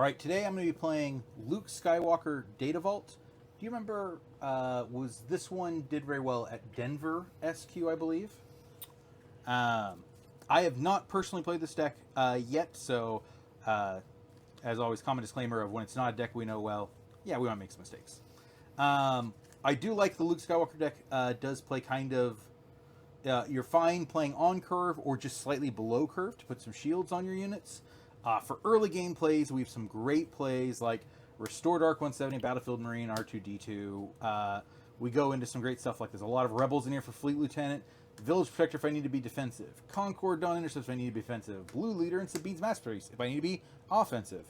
All right, today I'm going to be playing Luke Skywalker Data Vault. Do you remember, was this one did very well at Denver SQ, I believe? I have not personally played this deck yet, so as always, common disclaimer of when it's not a deck we know well, yeah, we want to make some mistakes. I do like the Luke Skywalker deck. Does play kind of, you're fine playing on curve or just slightly below curve to put some shields on your units. For early game plays, we have some great plays like Restored Arc 170, Battlefield Marine, R2D2. We go into some great stuff like there's a lot of Rebels in here for Fleet Lieutenant, Village Protector if I need to be defensive, Concord Dawn Intercept if I need to be defensive, Blue Leader and Sabine's Masterpiece if I need to be offensive.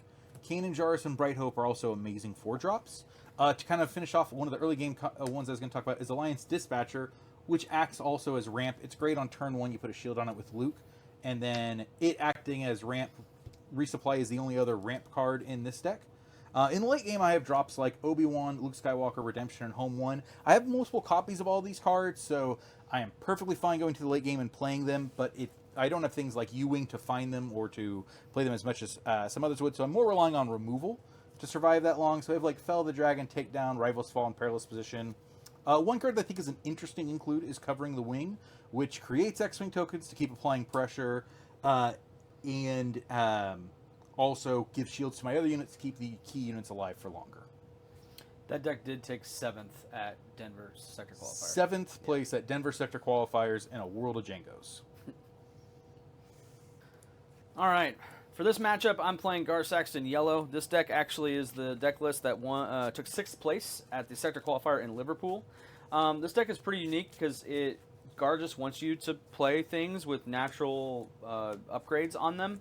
Kanan Jarrus and Bright Hope are also amazing 4-drops. To kind of finish off, one of the early game ones I was going to talk about is Alliance Dispatcher, which acts also as ramp. It's great on turn 1, you put a shield on it with Luke, and then it acting as ramp. Resupply is the only other ramp card in this deck. In the late game, I have drops like Obi-Wan, Luke Skywalker, Redemption, and Home 1. I have multiple copies of all these cards, so I am perfectly fine going to the late game and playing them, but I don't have things like U-Wing to find them or to play them as much as some others would, so I'm more relying on removal to survive that long. So I have like Fell the Dragon, Takedown, Rival's Fall, and Perilous Position. One card that I think is an interesting include is Covering the Wing, which creates X-Wing tokens to keep applying pressure, and also gives shields to my other units to keep the key units alive for longer. That deck did take 7th at Denver Sector Qualifiers. 7th place at Denver Sector Qualifiers in a World of Jangos. All right. For this matchup, I'm playing Gar Saxton Yellow. This deck actually is the deck list that took 6th place at the Sector Qualifier in Liverpool. This deck is pretty unique because Gar just wants you to play things with natural upgrades on them,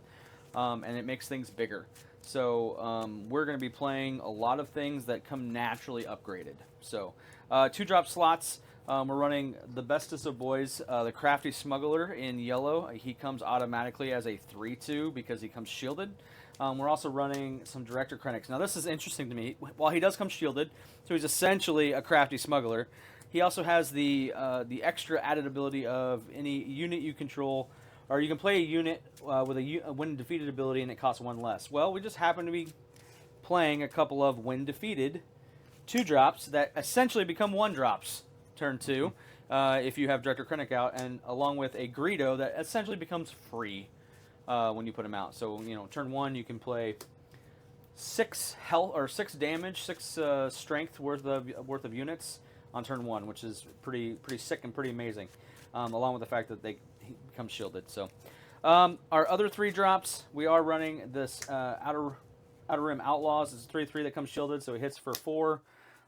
and it makes things bigger. So we're going to be playing a lot of things that come naturally upgraded. So 2-drop slots. We're running the bestest of boys, the Crafty Smuggler in yellow. He comes automatically as a 3/2 because he comes shielded. We're also running some Director Krennics. Now this is interesting to me. While he does come shielded, so he's essentially a Crafty Smuggler, he also has the extra added ability of any unit you control, or you can play a unit with a when defeated ability and it costs 1 less. Well, we just happen to be playing a couple of when defeated 2-drops that essentially become 1-drops turn 2 if you have Director Krennic out, and along with a Greedo that essentially becomes free when you put him out. So turn 1 you can play 6 health or 6 damage, 6 strength worth of units on turn 1, which is pretty sick and pretty amazing. Along with the fact that he becomes shielded. So our other 3-drops, we are running this Outer Rim Outlaws. It's a 3/3 that comes shielded, so it hits for 4.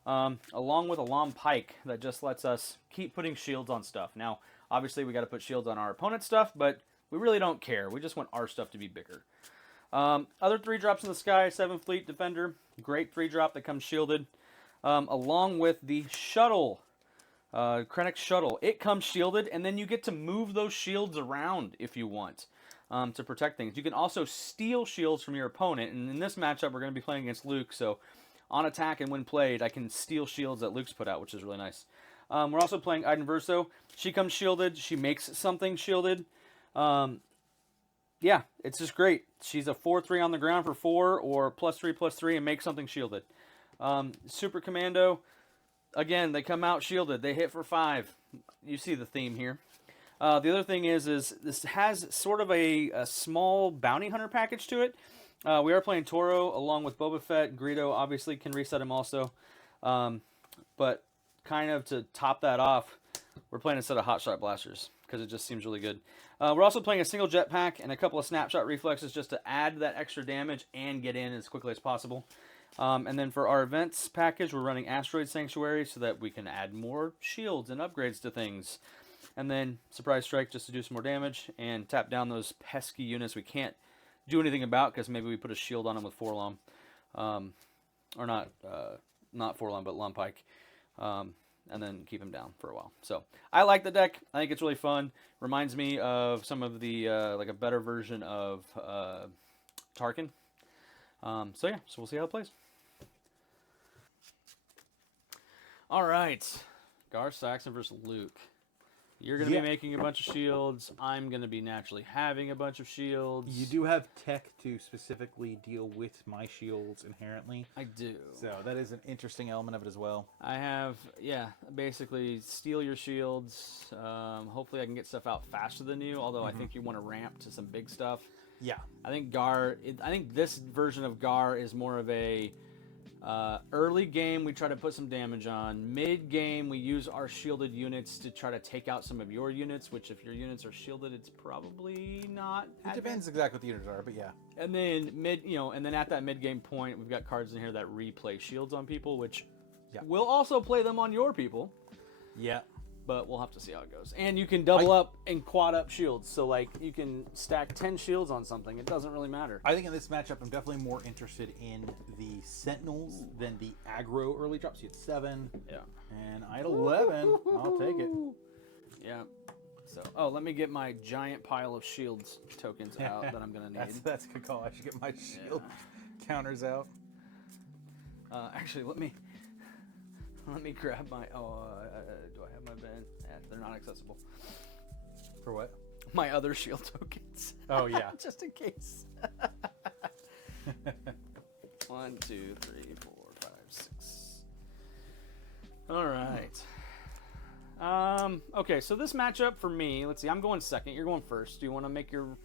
Along with a Long Pike that just lets us keep putting shields on stuff. Now, obviously, we got to put shields on our opponent's stuff, but we really don't care. We just want our stuff to be bigger. Other 3-drops in the sky, 7 Fleet Defender, great 3-drop that comes shielded. Along with the Shuttle, Krennic Shuttle. It comes shielded, and then you get to move those shields around if you want to protect things. You can also steal shields from your opponent, and in this matchup, we're going to be playing against Luke, so on attack and when played, I can steal shields that Luke's put out, which is really nice. We're also playing Iden Verso. She comes shielded. She makes something shielded. Yeah, it's just great. She's a 4/3 on the ground for 4, or +3/+3 and make something shielded. Super Commando, again, they come out shielded. They hit for 5. You see the theme here. The other thing is this has sort of a small bounty hunter package to it. We are playing Toro along with Boba Fett. Greedo obviously can reset him also. But kind of to top that off, we're playing a set of Hotshot Blasters because it just seems really good. We're also playing a single jetpack and a couple of Snapshot Reflexes just to add that extra damage and get in as quickly as possible. And then for our events package, we're running Asteroid Sanctuary so that we can add more shields and upgrades to things. And then Surprise Strike just to do some more damage and tap down those pesky units we can't do anything about because maybe we put a shield on them with Forlom. Or not Forlom, but Long Pike. And then keep him down for a while. So I like the deck. I think it's really fun. Reminds me of some of the, like a better version of Tarkin. So yeah, so we'll see how it plays. All right. Gar Saxon versus Luke. You're going to be making a bunch of shields. I'm going to be naturally having a bunch of shields. You do have tech to specifically deal with my shields inherently. I do. So that is an interesting element of it as well. I have, basically steal your shields. Hopefully I can get stuff out faster than you, although I think you want to ramp to some big stuff. Yeah. I think this version of Gar is more of a early game, we try to put some damage on. Mid game, we use our shielded units to try to take out some of your units, which if your units are shielded, it's probably not. It depends exactly what the units are, but yeah. And then at that mid game point, we've got cards in here that replay shields on people, which we'll also play them on your people. Yeah. But we'll have to see how it goes. And you can double up and quad up shields. So, like, you can stack 10 shields on something. It doesn't really matter. I think in this matchup, I'm definitely more interested in the Sentinels than the aggro early drops. You had 7. Yeah. And I had 11. I'll take it. Yeah. So, let me get my giant pile of shields tokens out that I'm going to need. That's a good call. I should get my shield counters out. Actually, let me grab my... do I have my bin? Yeah, they're not accessible. For what? My other shield tokens. Oh, yeah. Just in case. 1, 2, 3, 4, 5, 6. All right. Okay, so this matchup for me, let's see, I'm going second. You're going first. Do you want to make your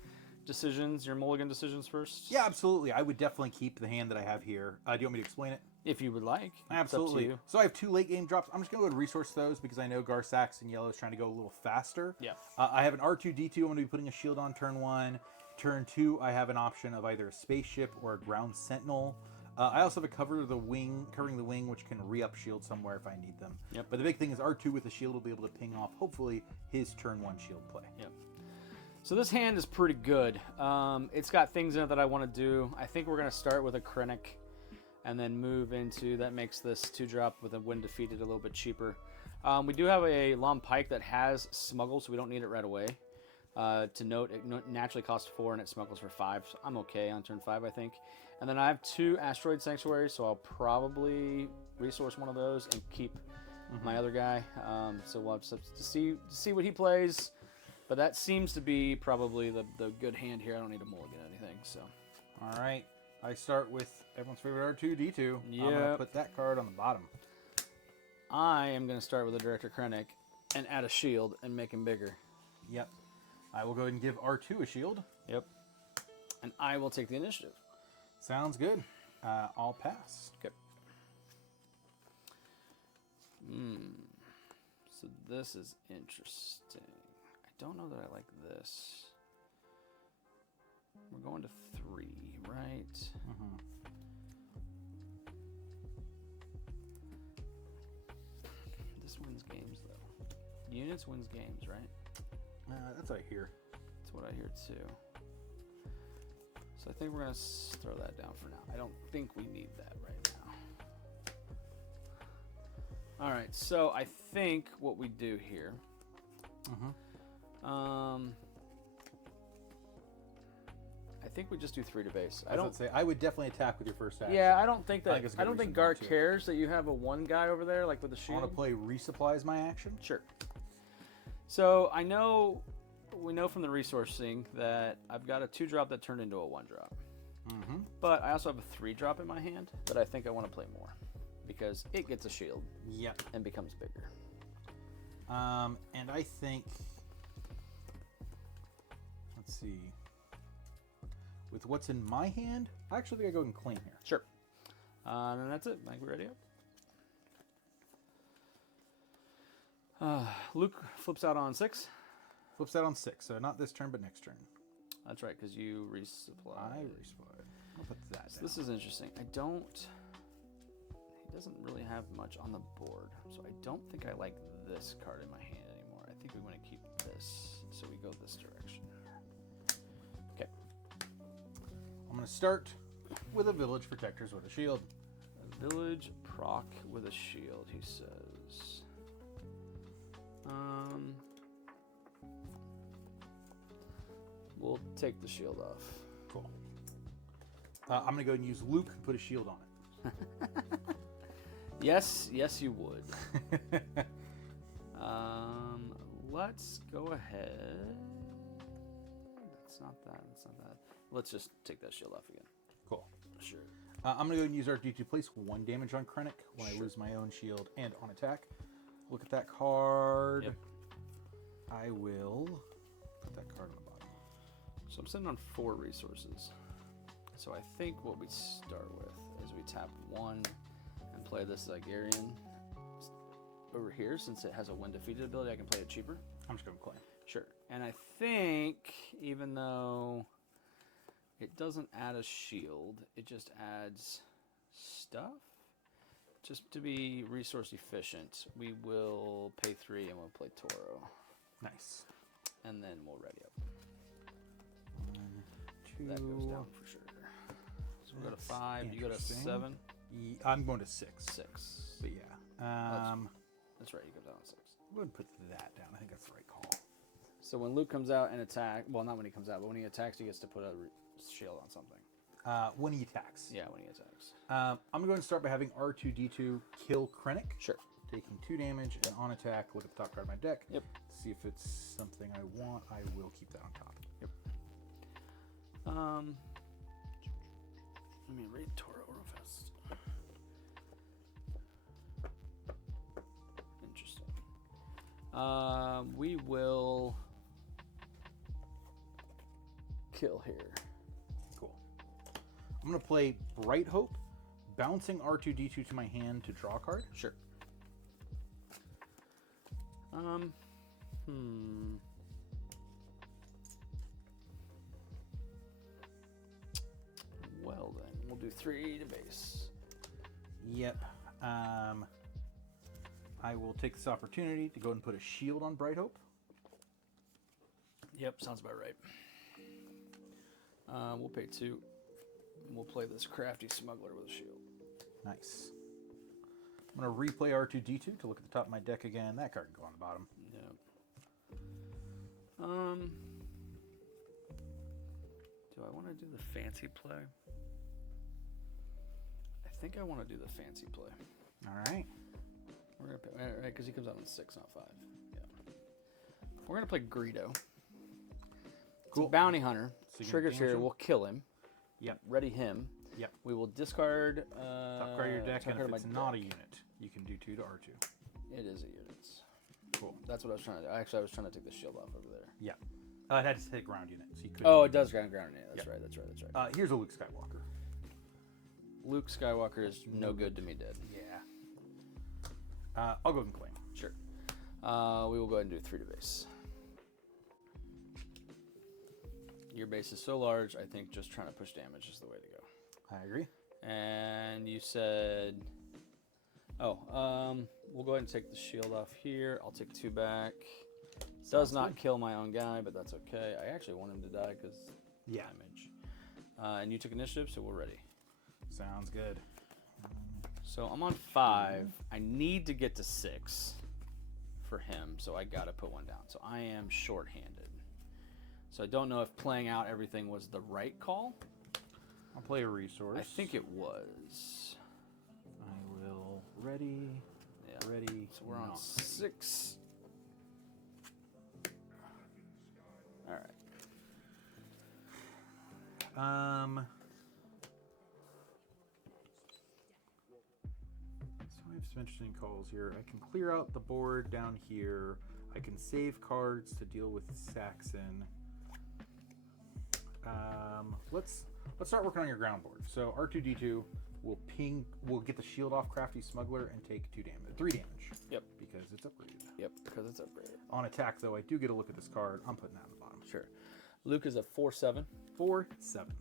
decisions, your mulligan decisions first? Yeah, absolutely. I would definitely keep the hand that I have here. Do you want me to explain it? If you would like. Absolutely. So I have 2 late game drops. I'm just going to go and resource those because I know Garsax and Yellow is trying to go a little faster. Yeah. I have an R2-D2. I'm going to be putting a shield on turn 1. Turn 2, I have an option of either a spaceship or a ground sentinel. I also have a covering the wing, which can re-up shield somewhere if I need them. Yep. But the big thing is R2 with the shield will be able to ping off, hopefully, his turn 1 shield play. Yep. So this hand is pretty good. It's got things in it that I want to do. I think we're going to start with a Krennic and then move into, that makes this 2-drop with a when defeated a little bit cheaper. We do have a Long Pike that has smuggle, so we don't need it right away. To note, it naturally costs 4 and it smuggles for 5. So I'm okay on turn 5, I think. And then I have 2 Asteroid Sanctuaries, so I'll probably resource one of those and keep my other guy. So we'll have to see what he plays. But that seems to be probably the good hand here. I don't need a mulligan or anything. So, all right. I start with everyone's favorite R2-D2. Yeah. I'm going to put that card on the bottom. I am going to start with a Director Krennic and add a shield and make him bigger. Yep. I will go ahead and give R2 a shield. Yep. And I will take the initiative. Sounds good. I'll pass. Okay. So this is interesting. I don't know that I like this. We're going to 3, right? This wins games, though. Units wins games, right? That's what I hear. That's what I hear, too. So I think we're going to throw that down for now. I don't think we need that right now. All right, so I think what we do here... I think we just do 3 to base. I would definitely attack with your first action. Yeah, I don't think that. I don't think Gar to. cares that you have a 1 guy over there, like with the shield. I want to play resupply as my action. Sure. So we know from the resourcing that I've got a 2-drop that turned into a 1-drop. But I also have a 3-drop in my hand that I think I want to play more because it gets a shield. Yep. And becomes bigger. And I think, let's see, with what's in my hand, I actually think I go and claim here. Sure. And that's it. I think we're ready up. Luke flips out on 6. Flips out on 6, so not this turn, but next turn. That's right, because you resupply. I resupply. I'll put that down. This is interesting. He doesn't really have much on the board, so I don't think I like this card in my hand anymore. I think we want to keep this, so we go this direction. Okay. I'm going to start with a Village Protectors with a shield. A village proc with a shield, he says. We'll take the shield off. Cool. I'm going to go and use Luke and put a shield on it. Yes, you would. let's go ahead. That's not that. That's not that. Let's just take that shield off again. Cool. Sure. I'm going to go and use R2 to place 1 damage on Krennic when I lose my own shield and on attack. Look at that card. Yep. I will put that card on the bottom. So I'm sitting on 4 resources. So I think what we start with is we tap 1 and play this Zygarian over here. Since it has a when defeated ability, I can play it cheaper. I'm just going to claim. Sure. And I think even though it doesn't add a shield, it just adds stuff. Just to be resource efficient, we will pay 3 and we'll play Toro. Nice. And then we'll ready up. 1, 2. That goes down for sure. So we'll go to 5. You go to 7. I'm going to 6. 6. But yeah. That's right, you go down to 6. I'm going to put that down. I think that's the right call. So when Luke comes out and attack, well, not when he comes out, but when he attacks, he gets to put a shield on something. When he attacks. Yeah, when he attacks. I'm going to go and start by having R2-D2 kill Krennic. Sure. Taking 2 damage, and on attack, look at the top card of my deck. Yep. See if it's something I want. I will keep that on top. Yep. Let me read Toro real fast. Interesting. We will kill here. Cool. I'm going to play Bright Hope, bouncing R2-D2 to my hand to draw a card. Sure. Well then, we'll do 3 to base. Yep. I will take this opportunity to go and put a shield on Bright Hope. Yep, sounds about right. We'll pay 2. And we'll play this crafty smuggler with a shield. Nice. I'm going to replay R2-D2 to look at the top of my deck again. That card can go on the bottom. Yep. Do I want to do the fancy play? I think I want to do the fancy play. All right. We're gonna play, right, because he comes out on 6, not 5. Yeah. We're gonna play Greedo. Cool. It's a bounty hunter. So Triggers here. We'll kill him. Yep. Ready him. Yep. We will discard. Top card of your deck, and if it's not a unit, you can do 2 to R2. It is a unit. Cool. That's what I was trying to do. Actually, I was trying to take the shield off over there. Yeah. It had to take ground unit, so you could. Oh, it does ground. Yeah, that's Yep. right. That's right. Here's a Luke Skywalker. Luke Skywalker is no good to me dead. Yeah. I'll go and claim. Sure. We will go ahead and do 3 to base. Your base is so large, I think just trying to push damage is the way to go. I agree. And you said... we'll go ahead and take the shield off here. I'll take 2 back. Does not kill my own guy, but that's okay. I actually want him to die because damage. And you took initiative, so we're ready. Sounds good. So I'm on 5. I need to get to 6 for him, so I gotta put 1 down. So I am short-handed. So I don't know if playing out everything was the right call. I'll play a resource. I think it was. I will ready. Yeah. Ready. So we're on 6. All right. So I have some interesting calls here. I can clear out the board down here. I can save cards to deal with Saxon. Let's start working on your ground board. So R2-D2 will get the shield off Crafty Smuggler and take 3 damage. Yep. Because it's upgraded. Yep, because it's upgraded. On attack, though, I do get a look at this card. I'm putting that on the bottom. Sure. Luke is a 4/7. 4/7.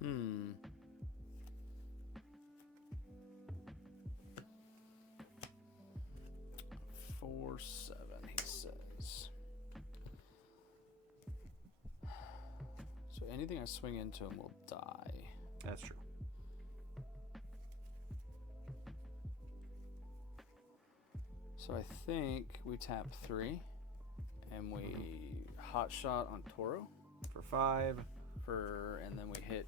Hmm. 4/7, he says. So anything I swing into him will die. That's true. So I think we tap 3 and we hot shot on Toro For 5. and then we hit.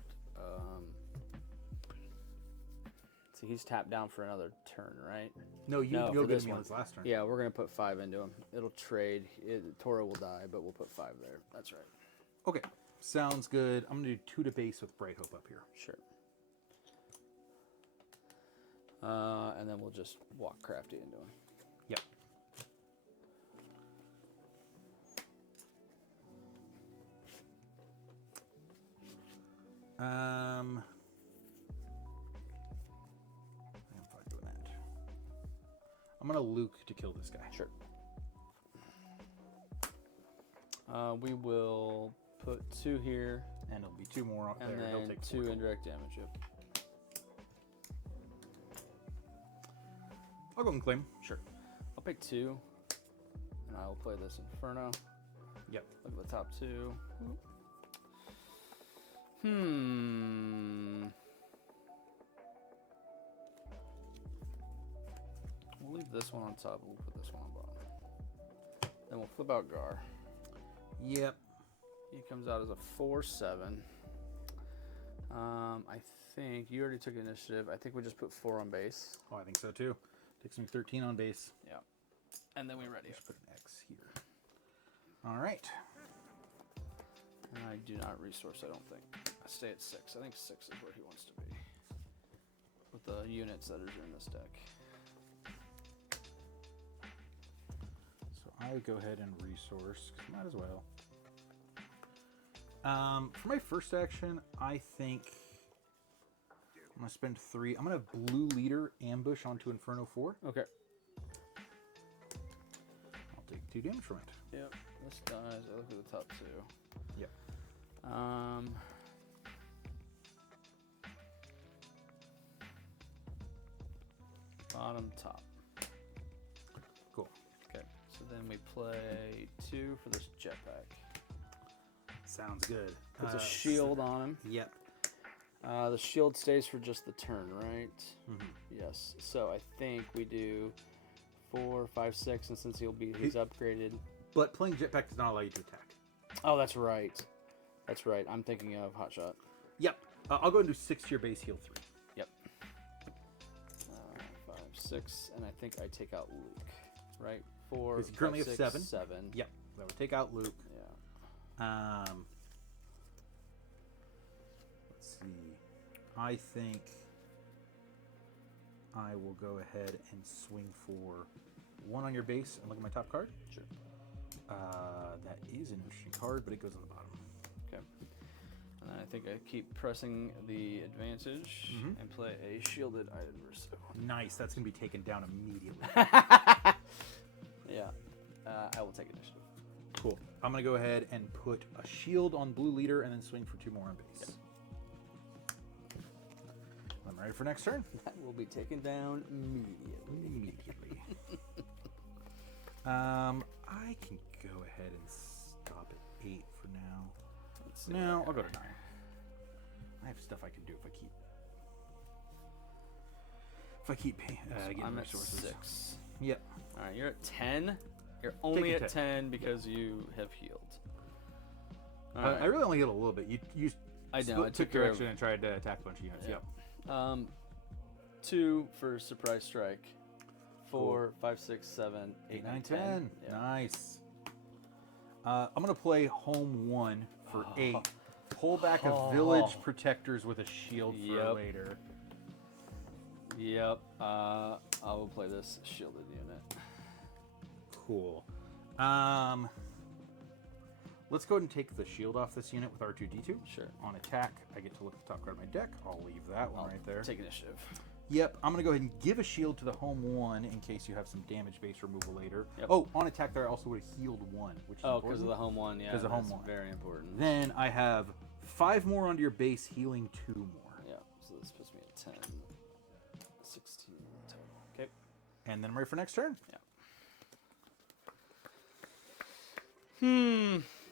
See, he's tapped down for another turn, right? No, you'll for get this me on one. his last turn. Yeah, we're gonna put 5 into him. It'll trade. Toro will die, but we'll put 5 there. That's right. Okay, sounds good. I'm gonna do 2 to base with Bright Hope up here. Sure. And then we'll just walk Crafty into him. Yep. I'm fine doing that. I'm gonna Luke to kill this guy. Sure. We will put 2 here, And it'll be 2 more on and there. He'll then take 2 4. indirect damage. Yep. I'll go and claim. Sure. I'll pick 2, and I will play this Inferno. Yep. Look at the top 2. We'll leave this one on top. We'll put this one on bottom. Then we'll flip out Gar. Yep. He comes out as a 4/7. I think you already took initiative. I think we just put 4 on base. Oh, I think so too. Takes me 13 on base. Yeah. And then we ready. Just put an X here. All right. And I do not resource, I don't think. I stay at 6. I think 6 is where he wants to be. With the units that are in this deck. So I would go ahead and resource, 'cause might as well. For my first action, I think I'm going to spend 3. I'm going to Blue Leader ambush onto Inferno 4. Okay. I'll take 2 damage from it. Yep. This dies. I look at the top 2. Yep. Bottom, top. Cool. Okay. So then we play 2 for this jetpack. Sounds good. Puts a shield on him. Yep. The shield stays for just the turn, right? Mm-hmm. Yes. So I think we do 4, 5, 6, and since he's upgraded. But playing jetpack does not allow you to attack. Oh, that's right. That's right. I'm thinking of Hotshot. Yep. I'll go and do 6 to your base, heal 3. Yep. 5, 6, and I think I take out Luke, right? 4. He's currently 5, at 6, 7. 7. Yep. That would take out Luke. Yeah. Let's see. I think I will go ahead and swing for 1 on your base and look at my top card. Sure. That is an interesting card, but it goes on the bottom. Okay. And then I think I keep pressing the advantage and play a shielded item verso. Nice. That's going to be taken down immediately. Yeah. I will take initiative. Cool. I'm going to go ahead and put a shield on Blue Leader and then swing for 2 more on base. Yep. I'm ready for next turn. That will be taken down immediately. I can go ahead and stop at 8 for now. Let's see. No, I'll go to 9. I have stuff I can do if I keep getting I'm resources. at 6. Yep. All right, you're at 10. You're only Take at a 10 because you have healed. All right. I really only hit a little bit. You I know. I took took care of. direction and tried to attack a bunch of units. Yeah. Yep. 2 for surprise strike. 4, Cool. 5, 6, 7, 8, 9, 10. 10. Yeah. Nice. I'm going to play home 1 for 8. Pull back a village protectors with a shield for later. Yep. I will play this shielded unit. Cool. Let's go ahead and take the shield off this unit with R2-D2. Sure. On attack, I get to look at the top card of my deck. I'll leave that one right there. Take initiative. Yep, I'm going to go ahead and give a shield to the home 1 in case you have some damage-based removal later. Yep. Oh, on attack there, I also would have healed 1, which is Oh, important. because of the home one, yeah. 'Cause of home that's one. Very important. Then I have 5 more onto your base, healing 2 more. Yeah, so this puts me at 10. 16 total. Okay. And then I'm ready for next turn. Yeah.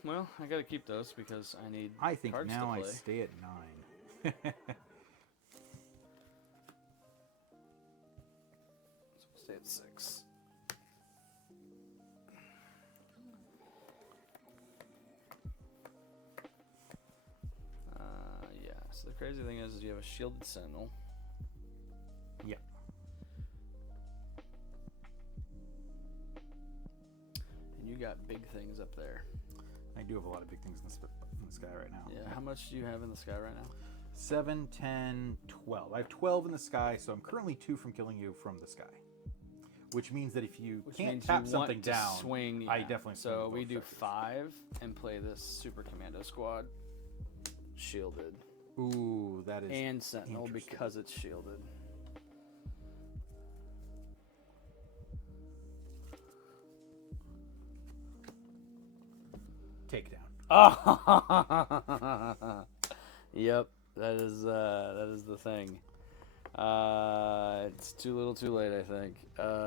Well, I gotta keep those because I need I think cards now to I play. stay at 9. So we'll stay at 6. crazy thing is you have a shielded sentinel. Yeah. And you got big things up there. I do have a lot of big things in the sky right now. Yeah, how much do you have in the sky right now? 7, 10, 12. I have 12 in the sky, so I'm currently 2 from killing you from the sky. Which means that if you can't tap something down, swing, yeah. I definitely swing. So we do 5 and play this Super Commando Squad. Shielded. Ooh, that is and Sentinel because it's shielded. Takedown. Oh, yep, that is the thing. It's too little, too late. I think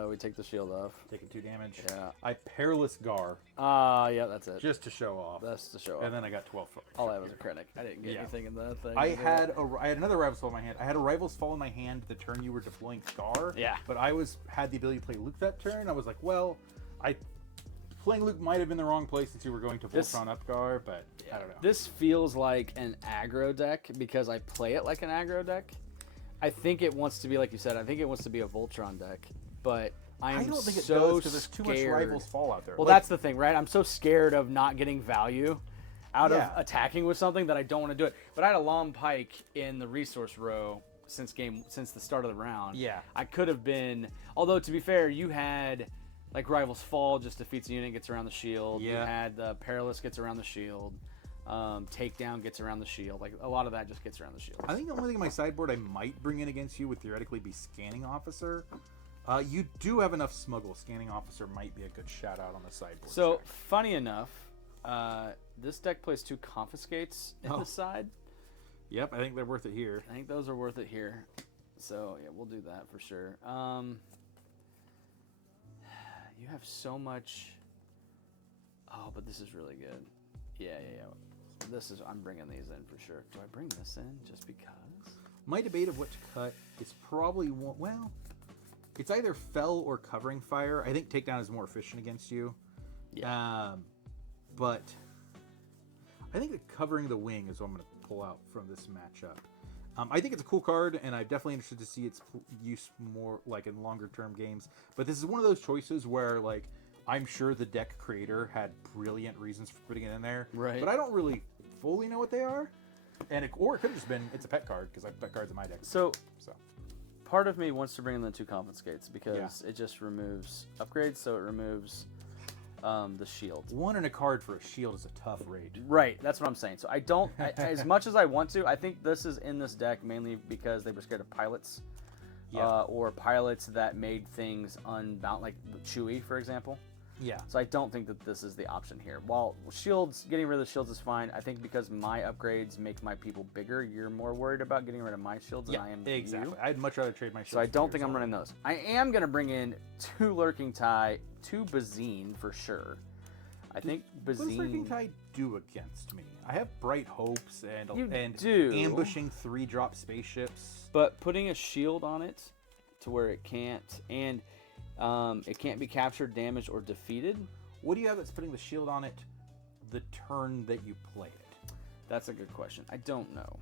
we take the shield off. Taking 2 damage. Yeah. I Perilous Gar. Yeah, that's it. Just to show off. That's to show off. And then I got 12. All I have was a critic. I didn't get anything in that thing. I had another Rival's Fall in my hand. I had a Rival's Fall in my hand the turn you were deploying Scar. Yeah. But I had the ability to play Luke that turn. I was like, well, playing Luke might have been the wrong place since you were going to Voltron up Gar, but I don't know. This feels like an aggro deck because I play it like an aggro deck. I think it wants to be, like you said, I think it wants to be a Voltron deck, but I don't think it does because there's too much Rivals Fall out there. Well, that's the thing, right? I'm so scared of not getting value out of attacking with something that I don't want to do it. But I had a long pike in the resource row since the start of the round. Yeah. I could have been, although to be fair, you had like Rivals Fall just defeats a unit, gets around the shield. Yeah. You had the Perilous gets around the shield. Takedown gets around the shield. Like a lot of that just gets around the shield. I think the only thing in my sideboard I might bring in against you would theoretically be Scanning Officer. You do have enough Smuggle. Scanning Officer might be a good shout out on the sideboard. So funny enough, this deck plays 2 Confiscates in the side. Yep, I think they're worth it here. I think those are worth it here. So yeah, we'll do that for sure. You have so much. Oh, but this is really good. Yeah. I'm bringing these in for sure. Do I bring this in just because? My debate of what to cut is probably it's either Fell or Covering Fire. I think Takedown is more efficient against you. Yeah. But I think that Covering the Wing is what I'm going to pull out from this matchup. I think it's a cool card, and I'm definitely interested to see its use more like in longer term games. But this is one of those choices where like I'm sure the deck creator had brilliant reasons for putting it in there, right? But I don't really fully know what they are, or it could have just been it's a pet card because I have pet cards in my deck. So part of me wants to bring in the 2 Confiscates because it just removes upgrades, so it removes the shield. 1 and a card for a shield is a tough raid. Right, that's what I'm saying. So I don't, as much as I want to, I think this is in this deck mainly because they were scared of pilots. Or pilots that made things unbound, like Chewie, for example. Yeah. So I don't think that this is the option here. While shields, getting rid of the shields is fine. I think because my upgrades make my people bigger, you're more worried about getting rid of my shields than I am exactly. you. I'd much rather trade my shields. So I don't think I'm running those. I am going to bring in 2 Lurking Tie, 2 Bazine for sure. I think Bazine... What does Lurking Tie do against me? I have Bright Hopes and ambushing 3-drop spaceships. But putting a shield on it to where it can't... And... it can't be captured, damaged, or defeated. What do you have that's putting the shield on it the turn that you play it? That's a good question. I don't know.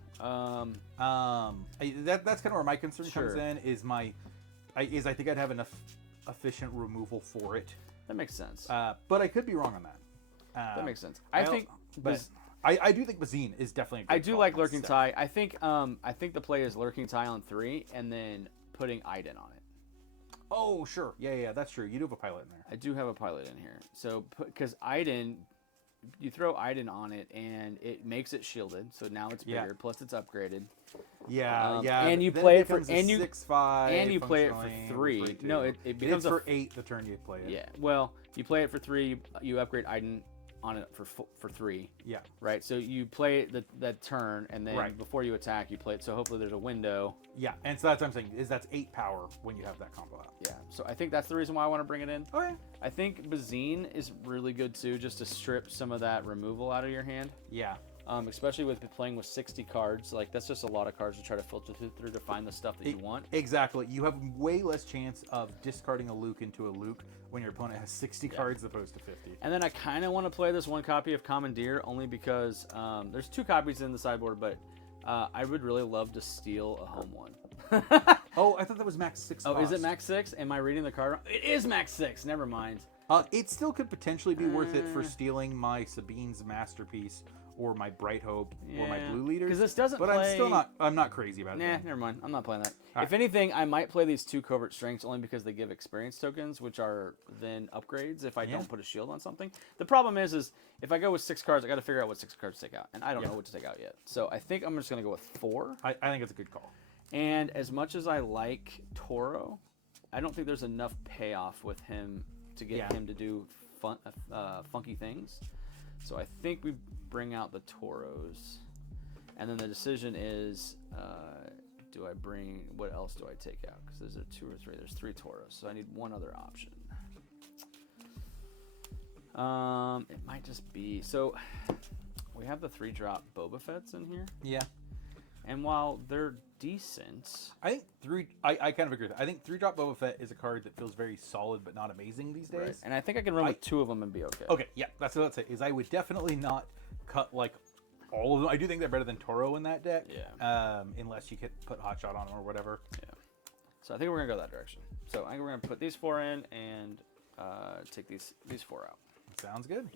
That's kind of where my concern comes in. I think I'd have enough efficient removal for it. That makes sense. But I could be wrong on that. That makes sense. I think do think Bazine is definitely a good I do like Lurking Tie. I think the play is Lurking Tie on 3 and then putting Iden on it. Oh, sure. Yeah, that's true. You do have a pilot in there. I do have a pilot in here. So, because Iden, you throw Iden on it, and it makes it shielded. So now it's bigger. Plus, it's upgraded. Yeah. And you play it for 6/5, and you play it for 3. No, it becomes for 8 the turn you play it. Yeah. Well, you play it for 3. You upgrade Iden on it for 3. Yeah. Right. So you play it that turn, and then before you attack, you play it. So hopefully there's a window. Yeah, and so that's what I'm saying is that's 8 power when you have that combo out. Yeah. So I think that's the reason why I want to bring it in. Okay. I think Bazine is really good too, just to strip some of that removal out of your hand. Yeah. Especially with playing with 60 cards, like that's just a lot of cards to try to filter through to find the stuff that you want. Exactly. You have way less chance of discarding a Luke into a Luke when your opponent has 60 cards as opposed to 50. And then I kind of want to play this 1 copy of Commandeer only because there's 2 copies in the sideboard, but I would really love to steal a home one. Oh, I thought that was max 6 Oh, cost. is it max 6? Am I reading the card wrong? It is max 6. Never mind. It still could potentially be worth it for stealing my Sabine's Masterpiece or my Bright Hope or my Blue Leaders. Because this doesn't but play... I'm not crazy about it. Nah, never mind. I'm not playing that. All If right. anything, I might play these 2 Covert Strengths only because they give experience tokens, which are then upgrades if I don't put a shield on something. The problem is if I go with 6 cards, I got to figure out what 6 cards to take out, and I don't know what to take out yet. So I think I'm just going to go with 4. I think it's a good call. And as much as I like Toro, I don't think there's enough payoff with him to get him to do funky things. So I think we bring out the Toros. And then the decision is, do I bring, what else do I take out? Because there's 2 or 3, there's 3 Toros. So I need one other option. It might just be, so we have the 3-drop Boba Fett's in here. Yeah. And while they're decent, I think I kind of agree with that. I think 3-drop Boba Fett is a card that feels very solid but not amazing these days. right. And I think I can run with 2 of them and be okay. Okay, yeah, that's what I'd say. Is I would definitely not cut like all of them. I do think they're better than Toro in that deck. Yeah. Unless you could put Hotshot on them or whatever. Yeah. So I think we're gonna go that direction. So I think we're gonna put these 4 in and take these 4 out. Sounds good.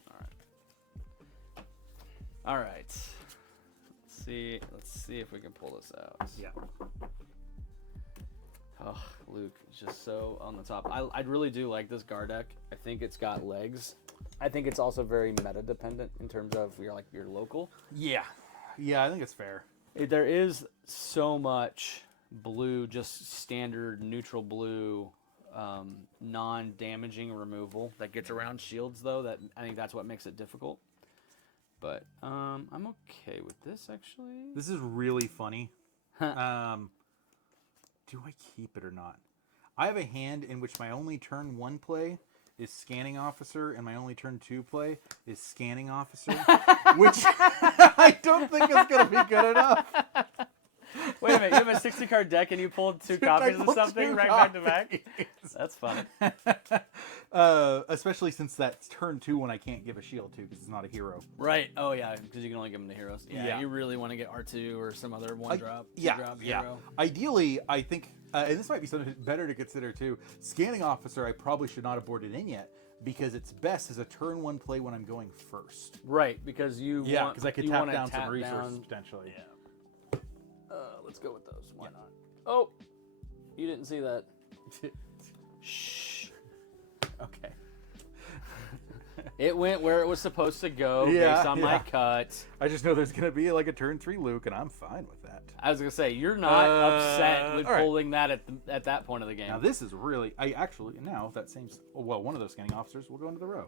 All right. Let's see if we can pull this out. Yeah. Oh, Luke is just so on the top. I really do like this Gar deck. I think it's got legs. I think it's also very meta dependent in terms of your local. Yeah. Yeah, I think it's fair. There is so much blue, just standard neutral blue, non-damaging removal that gets around shields though. That I think that's what makes it difficult. But I'm okay with this actually. This is really funny. Do I keep it or not? I have a hand in which my only turn 1 play is Scanning Officer, and my only turn 2 play is Scanning Officer, which I don't think is going to be good enough. Wait a minute, you have a 60-card deck and you pulled 2 copies of something right back to back? That's funny. Especially since that's turn 2 when I can't give a shield to because it's not a hero. Right. Oh, yeah, because you can only give them to heroes. Yeah, Yeah. you really want to get R2 or some other 1-drop, Yeah, 2-drop yeah. hero. Ideally, I think, and this might be something better to consider too, Scanning Officer I probably should not have boarded in yet because it's best as a turn 1 play when I'm going first. Right, because because I could you tap wanna down tap some resources down- potentially. Yeah. Let's go with those. Why not? Oh, you didn't see that. Shh. Okay. It went where it was supposed to go Yeah, based on my yeah. cut. I just know there's going to be like a turn 3 Luke, and I'm fine with that. I was gonna say you're not upset with all right. pulling that at that point of the game. Now this is really, now that same, well, one of those Scanning Officers will go into the row.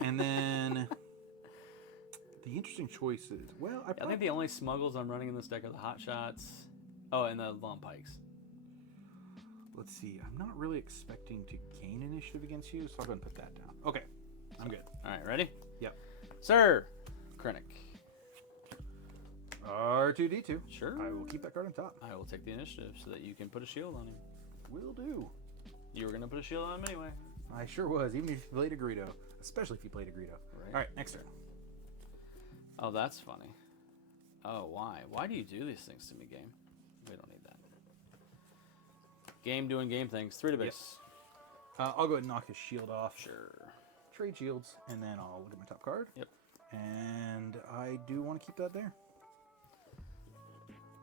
And then the interesting choices, well, I think the only smuggles I'm running in this deck are the Hot Shots. Oh, and the Long Pikes. Let's see. I'm not really expecting to gain initiative against you, so I'll go ahead and put that down. Okay, I'm good. All right, ready? Yep. Sir, Krennic. R2D2. Sure. I will keep that card on top. I will take the initiative so that you can put a shield on him. Will do. You were gonna put a shield on him anyway. I sure was, even if you played a Greedo. Especially if you played a Greedo. Right. All right, next turn. Oh, that's funny. Oh, why? Why do you do these things to me, game? We don't need that. Game doing game things. 3 to base. I'll go ahead and knock his shield off. Sure. Trade shields, and then I'll look at my top card. Yep. And I do want to keep that there.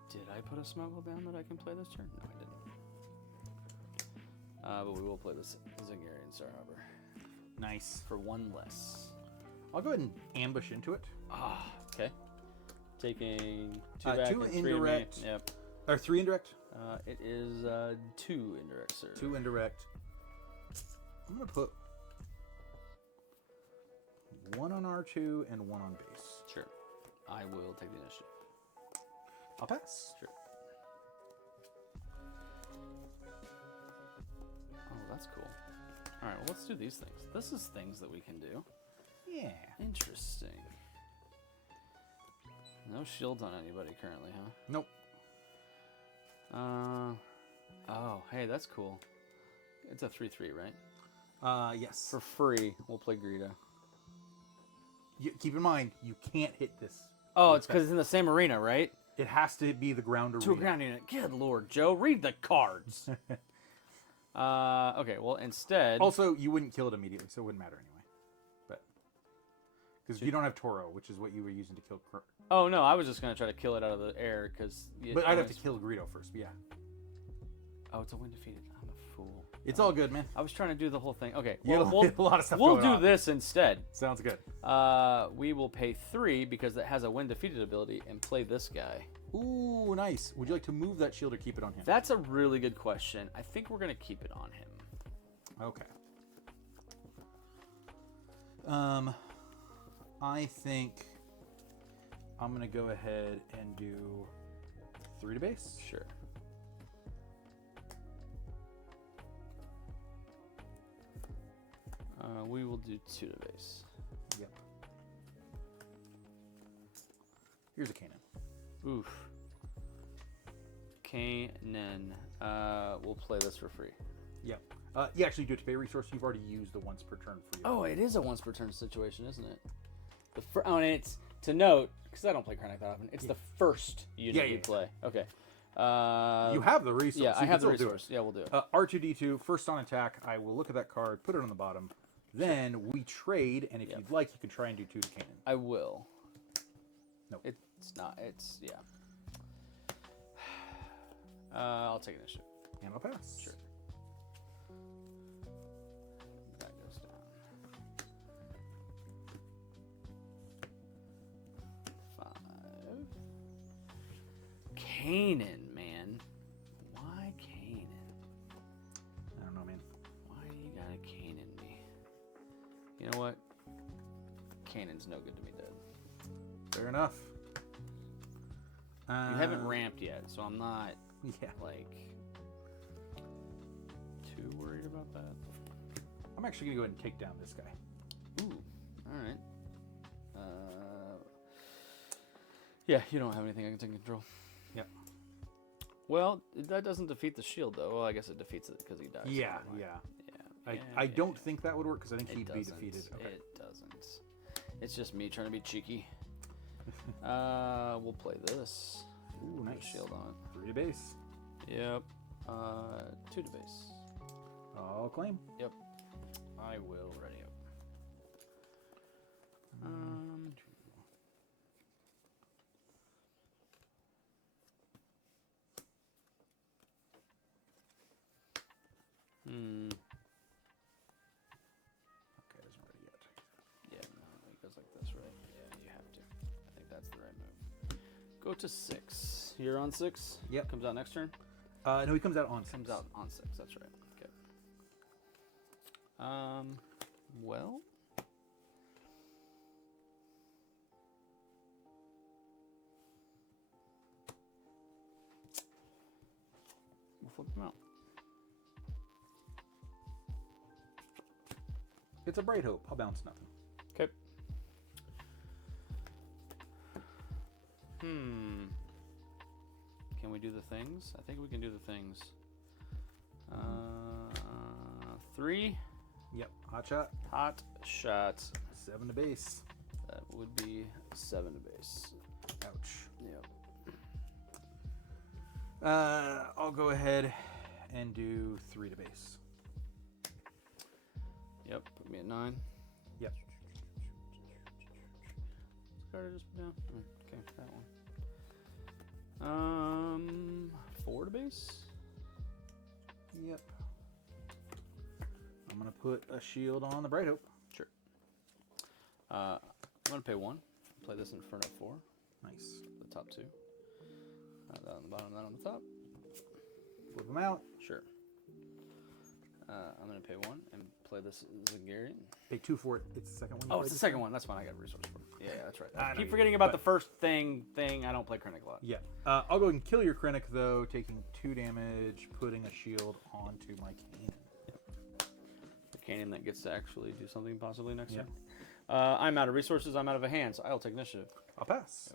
Did I put a smuggle down that I can play this turn? No, I didn't. But we will play this Zingarian Star Harbor Nice. for 1 less. I'll go ahead and ambush into it. Ah, okay. Taking 2 back 2 and 3 indirect. Yep. Or 3 indirect? It is 2 indirect, sir. 2 indirect. I'm going to put 1 on R2 and 1 on base. Sure. I will take the initiative. I'll pass. Sure. Oh, that's cool. All right, well, let's do these things. This is things that we can do. Yeah. Interesting. No shields on anybody currently, huh? Nope. Oh, hey, that's cool. It's a 3/3, right? Yes. For free, we'll play Greedo. Keep in mind, you can't hit this. Oh, it's because it's in the same arena, right? It has to be the ground arena. To a ground unit. Good lord, Joe, read the cards. Okay, well, instead... Also, you wouldn't kill it immediately, so it wouldn't matter anyway. But because you don't have Toro, which is what you were using to kill... Oh, no, I was just going to try to kill it out of the air, because... But I'd have to kill Greedo first, but yeah. Oh, it's a win defeated. I'm a fool. It's all good, man. I was trying to do the whole thing. Okay, You well, have a lot of stuff we'll going do on. this instead. Sounds good. We will pay 3 because it has a win defeated ability and play this guy. Ooh, nice. Would you like to move that shield or keep it on him? That's a really good question. I think we're going to keep it on him. Okay. I think I'm going to go ahead and do 3 to base. Sure. We will do 2 to base. Yep. Here's a Kanan. Oof. Kanan. We'll play this for free. Yep. You actually do it to pay a resource. You've already used the once per turn for you. Oh, it is a once per turn situation, isn't it? And it's to note, because I don't play Krennic that often, it's the first unit you play. Okay. You have the resource. Yeah, so I you have can the still do resource. Yeah, we'll do it. R2D2, first on attack, I will look at that card, put it on the bottom. Then we trade, and if you'd like, you can try and do 2 to Kanan. I will. Nope. It's not. It's, yeah. I'll take initiative. And I'll pass. Sure. That goes down. 5. Kanan, man. Why Kanan? I don't know, man. Why do you gotta Kanan me? You know what? Kanan's no good to me dead. Fair enough. You haven't ramped yet, so I'm not Yeah. like too worried about that. I'm actually going to go ahead and take down this guy. Ooh, all right. Yeah, you don't have anything I can take control. Yeah. Well, that doesn't defeat the shield, though. Well, I guess it defeats it because he dies. Yeah, Never mind. yeah. Yeah. I don't think that would work because I think It he'd be doesn't. defeated. Okay. It doesn't. It's just me trying to be cheeky. We'll play this. Ooh, Put a nice. shield on. 3 to base. Yep. 2 to base. I'll claim. Yep. I will ready up. Okay, it isn't ready yet. Yeah, no, it goes like this, right? Yeah, you have to. I think that's the right move. Go to 6. You're on 6? Yep. Comes out next turn? No, he comes out on 6. Comes out on 6, that's right. Okay. Well. We'll flip him out. It's a Bright Hope. I'll bounce nothing. Okay. Can we do the things? I think we can do the things. 3. Yep. Hot shot. Hot shot. 7 to base. That would be 7 to base. Ouch. Yep. I'll go ahead and do 3 to base. Yep. Put me at 9. Yep. Card just down. Okay, that one. 4 to base. Yep. I'm gonna put a shield on the Bright Hope. Sure. I'm gonna pay 1. Play this Inferno 4. Nice. The top 2. That on the bottom, that on the top. Flip them out. Sure. I'm gonna pay 1 and play this Zagarian. Pay 2 for it. It's the second one. Oh, it's the second one. That's fine. I got a resource for it. Yeah, that's right. I I know keep you forgetting do, about but- the first thing. I don't play Krennic a lot. Yeah. I'll go ahead and kill your Krennic though, taking 2 damage, putting a shield onto my Kanan. The Kanan that gets to actually do something possibly next Yeah. turn. I'm out of resources. I'm out of a hand, so I'll take initiative. I'll pass.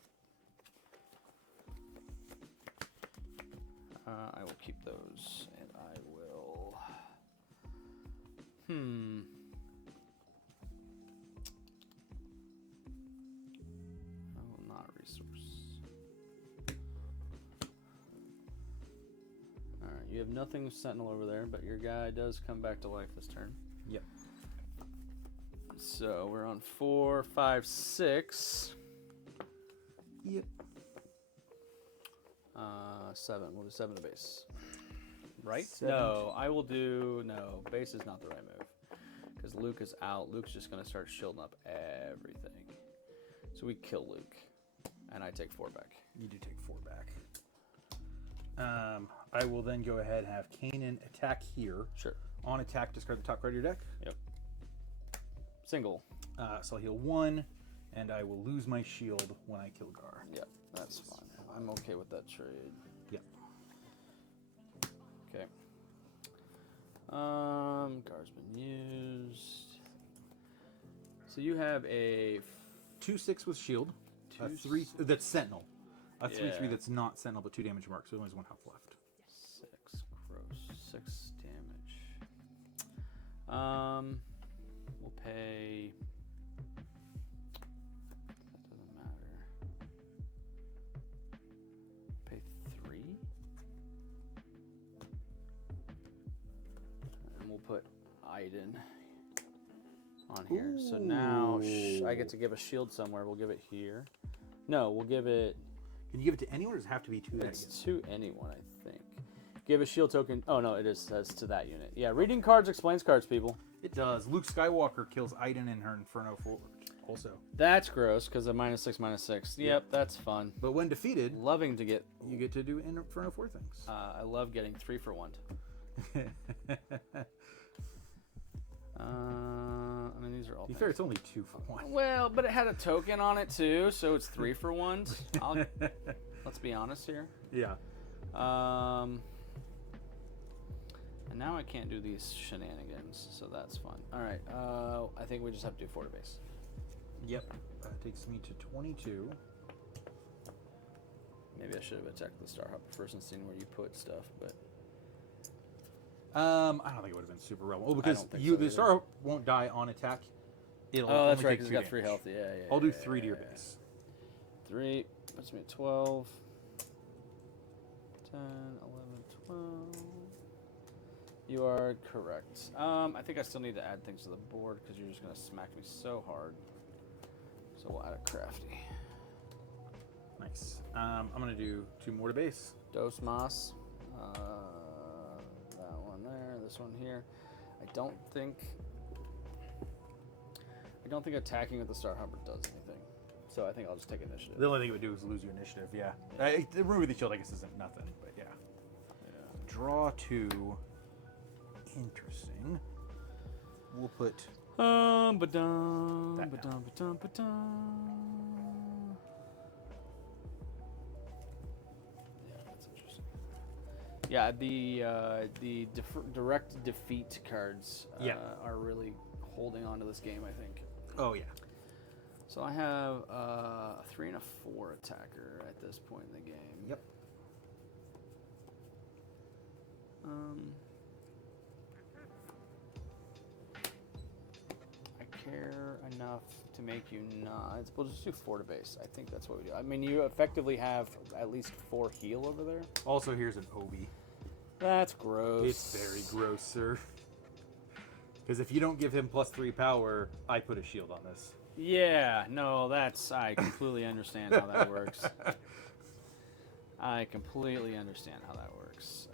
I will keep those, and I will. I will not resource. nothing Sentinel over there, but your guy does come back to life this turn. Yep. So we're on 4, 5, 6. Yep. 7. We'll do 7 to base. Right? 7. No, I will do... No, base is not the right move. Because Luke is out. Luke's just going to start shielding up everything. So we kill Luke. And I take 4 back. You do take 4 back. I will then go ahead and have Kanan attack here. Sure. On attack, discard the top card of your deck. Yep. Single. So I'll heal 1, and I will lose my shield when I kill Gar. Yep, that's fine. I'm okay with that trade. Yep. Okay. Gar's been used. So you have a 2/6 with shield. 2 3 that's Sentinel. A 3/3 Yeah. that's not Sentinel, but 2 damage mark. So only has 1 health left. 6 gross, 6 damage. We'll pay. That doesn't matter. Pay 3. And we'll put Iden on here. So now I get to give a shield somewhere. We'll give it here. No, we'll give it. Can you give it to anyone, or does it have to be to that? It's to anyone, I think. Give a shield token. Oh no, it says to that unit. Yeah, reading cards explains cards, people. It does. Luke Skywalker kills Iden in her Inferno Forge also. That's gross because of -6/-6. Yep, that's fun. But when defeated, Loving to get. you get to do Inferno 4 things. I love getting 3 for 1. I mean, these are all. To be things. fair, it's only 2 for 1. Well, but it had a token on it too, so it's 3 for 1. Let's be honest here. Yeah. And now I can't do these shenanigans, so that's fun. All right, I think we just have to do 4 to base. Yep. That takes me to 22. Maybe I should have attacked the Star Hopper first and seen where you put stuff, but I don't think it would have been super relevant. Oh, because don't think the so either. Star won't die on attack. It'll oh, that's only right, take because 2 it's got 3 damage. health. Yeah. I'll do 3 to your base. 3 puts me at 12. 10, 11, 12. You are correct. I think I still need to add things to the board because you're just going to smack me so hard. So we'll add a crafty. Nice. I'm going to do 2 more to base. Dos Mas. That one there. This one here. I don't think attacking with the Star Hopper does anything. So I think I'll just take initiative. The only thing it would do is lose your initiative, yeah. Remove the shield, I guess, isn't nothing, but yeah. Draw 2. Interesting. We'll put Ba-dum, That ba-dum, ba-dum, ba-dum. Yeah, that's interesting. Yeah, the direct defeat cards are really holding on to this game, I think. Oh, yeah. So I have a 3 and a 4 attacker at this point in the game. Yep. I care enough to make you not. We'll just do 4 to base. I think that's what we do. I mean, you effectively have at least 4 heal over there. Also, here's an Obi. That's gross. It's very gross, sir. Because if you don't give him +3 power, I put a shield on this. Yeah, no, I completely understand how that works. I completely understand how that works.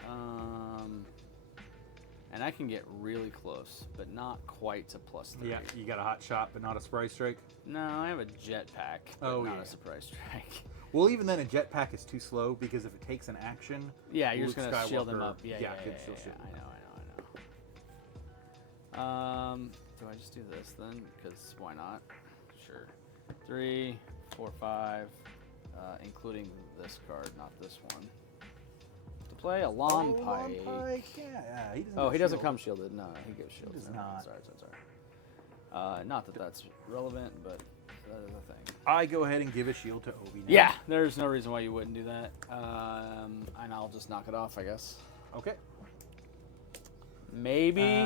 And I can get really close, but not quite to +3. Yeah, you got a hot shot, but not a surprise strike. No, I have a jetpack, but not a surprise strike. Well, even then, a jetpack is too slow because if it takes an action, Yeah, you're Luke just gonna shield him Skywalker- up. Yeah, can still shield him I know. Do I just do this then? Because why not? Sure. 3, 4, 5, including this card, not this one. To play a lawn pike. Yeah, he doesn't. Oh, get he doesn't shield. come shielded. No, he gives shield. does not. Sorry. Not that that's relevant, but that is a thing. I go ahead and give a shield to Obi now. Yeah, there's no reason why you wouldn't do that. And I'll just knock it off, I guess. Okay. Maybe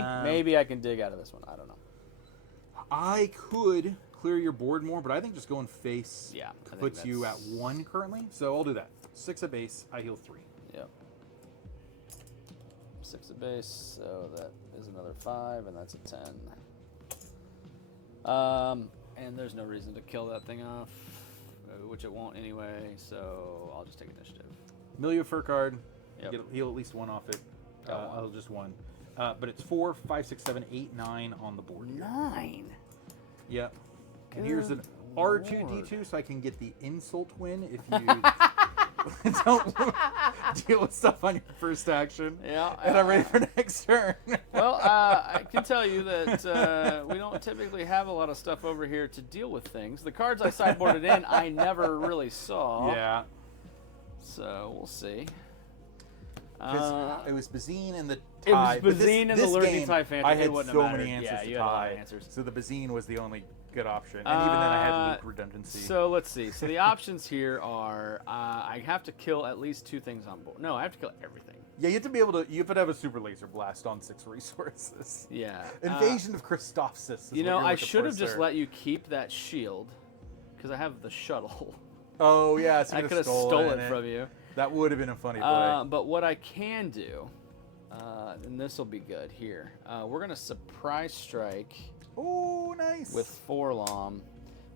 I can dig out of this one. I don't know. I could clear your board more, but I think just going face Yeah, I think puts you at that's- 1 currently. So I'll do that. 6 at base. I heal 3. Yep. 6 at base, so that is another 5, and that's a 10. And there's no reason to kill that thing off, which it won't anyway, so I'll just take initiative. Mill you a fur card. Yep. Heal at least 1 off it. Got one. I'll just 1. But it's 4, 5, 6, 7, 8, 9 on the board. 9? Yep. And Good here's an Lord. R2D2 so I can get the insult win if you don't deal with stuff on your first action. Yeah. And I'm ready for next turn. Well, I can tell you that we don't typically have a lot of stuff over here to deal with things. The cards I sideboarded in, I never really saw. Yeah. So we'll see. It was Bazine and the It tie. was but Bazine and the this Lurking game, Tie Phantom. I It had wouldn't so have many mattered. answers Yeah, to you had a lot of tie. answers. So the Bazine was the only good option. And even then I had Luke redundancy. So let's see. So the options here are I have to kill at least 2 things on board. No, I have to kill everything. Yeah, you have to be able to. You have to have a super laser blast on 6 resources. Yeah. Invasion of Christophsis. You know, I should have just let you keep that shield because I have the shuttle. Oh yeah, so I could have stolen it from you. That would have been a funny play. But what I can do, and this will be good here, we're going to surprise strike Oh, nice. with Forlom.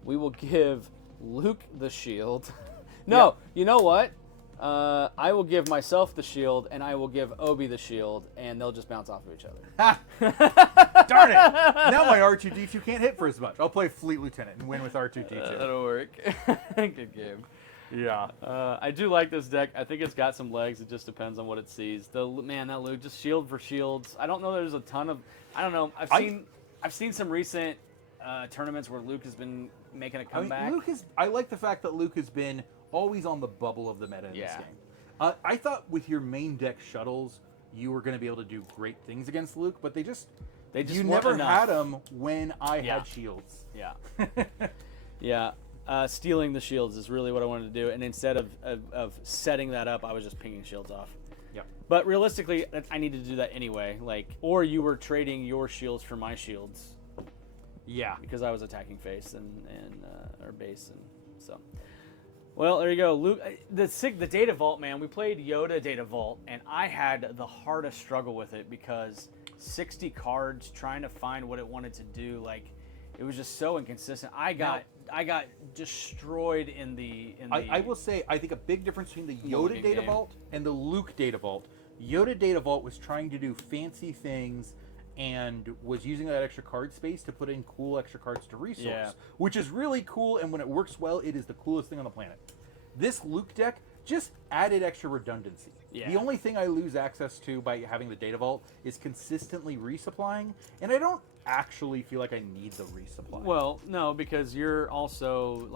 We will give Luke the shield. No, you know what? I will give myself the shield, and I will give Obi the shield, and they'll just bounce off of each other. Darn it! Now my R2D2 can't hit for as much. I'll play Fleet Lieutenant and win with R2D2. That'll work. Good game. Yeah. I do like this deck. I think it's got some legs. It just depends on what it sees. That Luke, just shield for shields. I don't know. There's a ton of. I don't know. I've seen some recent tournaments where Luke has been making a comeback. I like the fact that Luke has been always on the bubble of the meta in this game. I thought with your main deck shuttles, you were going to be able to do great things against Luke, but they just you never enough. had them when I had shields. Yeah. Yeah. Stealing the shields is really what I wanted to do, and instead of setting that up, I was just pinging shields off. Yeah. But realistically, I needed to do that anyway. Or you were trading your shields for my shields. Yeah. Because I was attacking face and or base, and so. Well, there you go, Luke. The Data Vault, man. We played Yoda Data Vault, and I had the hardest struggle with it because 60 cards trying to find what it wanted to do, it was just so inconsistent. I got destroyed in the. I will say, I think a big difference between the Yoda Data Vault and the Luke Data Vault. Yoda Data Vault was trying to do fancy things and was using that extra card space to put in cool extra cards to resource, which is really cool, and when it works well, it is the coolest thing on the planet. This Luke deck just added extra redundancy. Yeah. The only thing I lose access to by having the Data Vault is consistently resupplying, and I don't actually feel like I need the resupply. Well, no, because you're also,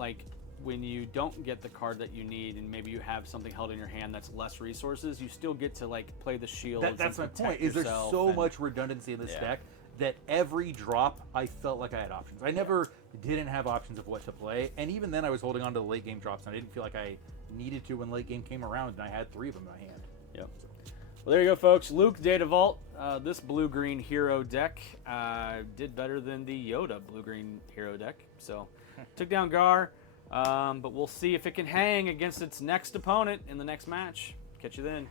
when you don't get the card that you need and maybe you have something held in your hand that's less resources, you still get to, play the shields. That's my point, is there's so much redundancy in this deck that every drop I felt like I had options. I never didn't have options of what to play, and even then I was holding on to the late game drops, and I didn't feel like I needed to when late game came around, and I had 3 of them in my hand. Yep. Well, there you go, folks. Luke Data Vault. This blue-green hero deck did better than the Yoda blue-green hero deck. So, took down Gar, but we'll see if it can hang against its next opponent in the next match. Catch you then.